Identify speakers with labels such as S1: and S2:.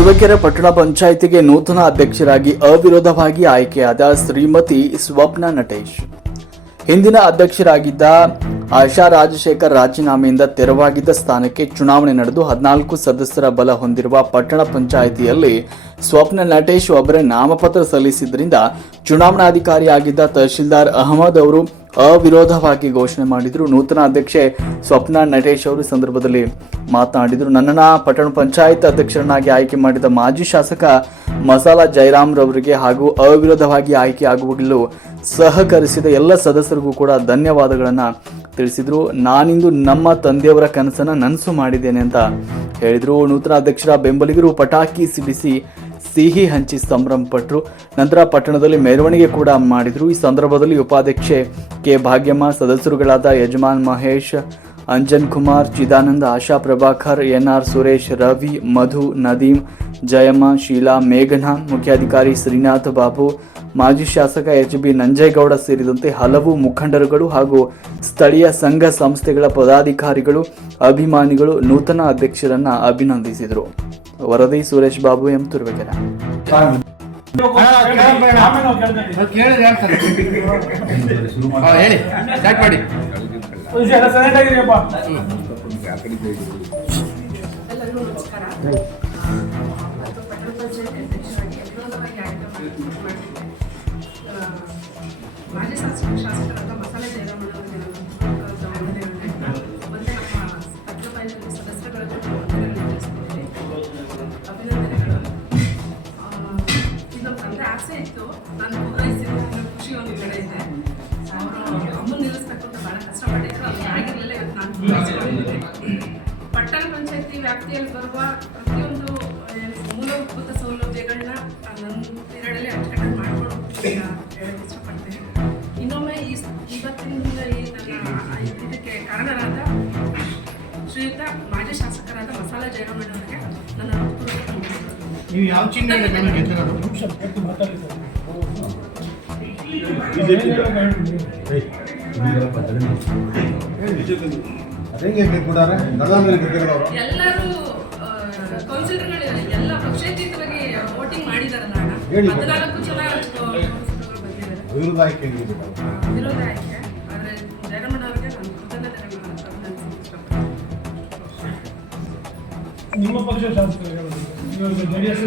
S1: ತುರುವೇಕೆರೆ ಪಟ್ಟಣ ಪಂಚಾಯಿತಿಗೆ ನೂತನ ಅಧ್ಯಕ್ಷರಾಗಿ ಅವಿರೋಧವಾಗಿ ಆಯ್ಕೆಯಾದ ಶ್ರೀಮತಿ ಸ್ವಪ್ನ ನಟೇಶ್. ಹಿಂದಿನ ಅಧ್ಯಕ್ಷರಾಗಿದ್ದ ಆಶಾ ರಾಜಶೇಖರ್ ರಾಜೀನಾಮೆಯಿಂದ ತೆರವಾಗಿದ್ದ ಸ್ಥಾನಕ್ಕೆ ಚುನಾವಣೆ ನಡೆದು ಹದಿನಾಲ್ಕು ಸದಸ್ಯರ ಬಲ ಹೊಂದಿರುವ ಪಟ್ಟಣ ಪಂಚಾಯಿತಿಯಲ್ಲಿ ಸ್ವಪ್ನ ನಟೇಶ್ ಒಬ್ಬರೇ ನಾಮಪತ್ರ ಸಲ್ಲಿಸಿದ್ರಿಂದ ಚುನಾವಣಾಧಿಕಾರಿಯಾಗಿದ್ದ ತಹಶೀಲ್ದಾರ್ ಅಹಮದ್ ಅವರು ಅವಿರೋಧವಾಗಿ ಘೋಷಣೆ ಮಾಡಿದ್ರು. ನೂತನ ಅಧ್ಯಕ್ಷೆ ಸ್ವಪ್ನ ನಟೇಶ್ ಅವರು ಸಂದರ್ಭದಲ್ಲಿ ಮಾತನಾಡಿದರು. ನನ್ನನ್ನ ಪಟ್ಟಣ ಪಂಚಾಯತ್ ಅಧ್ಯಕ್ಷರನ್ನಾಗಿ ಆಯ್ಕೆ ಮಾಡಿದ ಮಾಜಿ ಶಾಸಕ ಮಸಾಲಾ ಜಯರಾಮ್ ರವರಿಗೆ ಹಾಗೂ ಅವಿರೋಧವಾಗಿ ಆಯ್ಕೆ ಆಗುವಾಗಲೂ ಸಹಕರಿಸಿದ ಎಲ್ಲ ಸದಸ್ಯರಿಗೂ ಕೂಡ ಧನ್ಯವಾದಗಳನ್ನು ತಿಳಿಸಿದ್ರು, ನಾನಿಂದು ನಮ್ಮ ತಂದೆಯವರ ಕನಸನ್ನ ನನಸು ಮಾಡಿದ್ದೇನೆ ಅಂತ ಹೇಳಿದ್ರು. ನೂತನ ಅಧ್ಯಕ್ಷರ ಬೆಂಬಲಿಗರು ಪಟಾಕಿ ಸಿಡಿಸಿ ಸಿಹಿ ಹಂಚಿ ಸಂಭ್ರಮಪಟ್ಟರು ನಂತರ ಪಟ್ಟಣದಲ್ಲಿ ಮೆರವಣಿಗೆ ಕೂಡ ಮಾಡಿದ್ರು. ಈ ಸಂದರ್ಭದಲ್ಲಿ ಉಪಾಧ್ಯಕ್ಷೆ ಕೆ. ಭಾಗ್ಯಮ್ಮ, ಸದಸ್ಯರುಗಳಾದ ಯಜಮಾನ್ ಮಹೇಶ್, ಅಂಜನ್ ಕುಮಾರ್, ಚಿದಾನಂದ, ಆಶಾ ಪ್ರಭಾಕರ್, ಎನ್. ಆರ್. ಸುರೇಶ್, ರವಿ, ಮಧು, ನದೀಮ್ ಜಯಮ್ಮ ಶೀಲಾ ಮೇಘನಾ ಮುಖ್ಯಾಧಿಕಾರಿ ಶ್ರೀನಾಥ ಬಾಬು ಮಾಜಿ ಶಾಸಕ ಎಚ್ ಬಿ ನಂಜೇಗೌಡ ಸೇರಿದಂತೆ ಹಲವು ಮುಖಂಡರುಗಳು ಹಾಗೂ ಸ್ಥಳೀಯ ಸಂಘ ಸಂಸ್ಥೆಗಳ ಪದಾಧಿಕಾರಿಗಳು ಅಭಿಮಾನಿಗಳು ನೂತನ ಅಧ್ಯಕ್ಷರನ್ನ ಅಭಿನಂದಿಸಿದರು. ವರದಿ ಸುರೇಶ್ ಬಾಬು ಎಂ ತುರುವೇಕೆರೆ
S2: ಎಲ್ಲರಿಗೂ ನಮಸ್ಕಾರ ಶಾಸಕರಾದ ಮಸಾಲೆ ವಂದನೆಗಳನ್ನ ಮತ್ತು ನಮ್ಮ ಪಟ್ಟಣ ಪಂಚಾಯತ್ ಸದಸ್ಯರುಗಳನ್ನು ವಂದನೆಗಳನ್ನು ಅಭಿನಂದನೆಗಳು ಆಸೆ ಇತ್ತು ನಾನು ಪೂರೈಸಿದ ಅನ್ನೋ ಖುಷಿ ಒಂದು ಇದೆ ಅವರು ಅಮ್ಮ ಭಾಳ ಕಷ್ಟಪಟ್ಟಿದ್ರು ಅದು ನಾನು ಪಟ್ಟಣ ಪಂಚಾಯತಿ ವ್ಯಾಪ್ತಿಯಲ್ಲಿ ಬರುವ ಪ್ರತಿಯೊಂದು ಮೂಲಭೂತ ಸೌಲಭ್ಯಗಳನ್ನ ನನ್ನ ಪೀರಿಯಡಲ್ಲಿ ಅಚ್ಚುಕಟ್ಟಾಗಿ ಮಾಡಿಕೊಂಡು ನನ್ನ
S3: ನೀವು ಯಾವ
S4: ಚಿಹ್ನೆ
S2: ಎಲ್ಲರೂ ಕೌನ್ಸಿಲರ್ಗಳು ಎಲ್ಲ ಪಕ್ಷಾತೀತವಾಗಿ ವೋಟಿಂಗ್
S4: ಮಾಡಿದ್ದಾರೆ.
S2: ಹದಿನಾಲ್ಕು ಜನ ಕೌನ್ಸಿಲರ್ಗಳು ಬಂದಿದ್ದಾರೆ.
S4: ವಿರುದ್ಧ ಆಯ್ಕೆ
S2: ವಿರೋಧ ಆಯ್ಕೆ.
S5: ನಿಮ್ಮ ಪಕ್ಷ ಶಾಸಕರು ಹೇಳೋದು? ಇವಾಗ ಜೆ ಡಿ ಎಸ್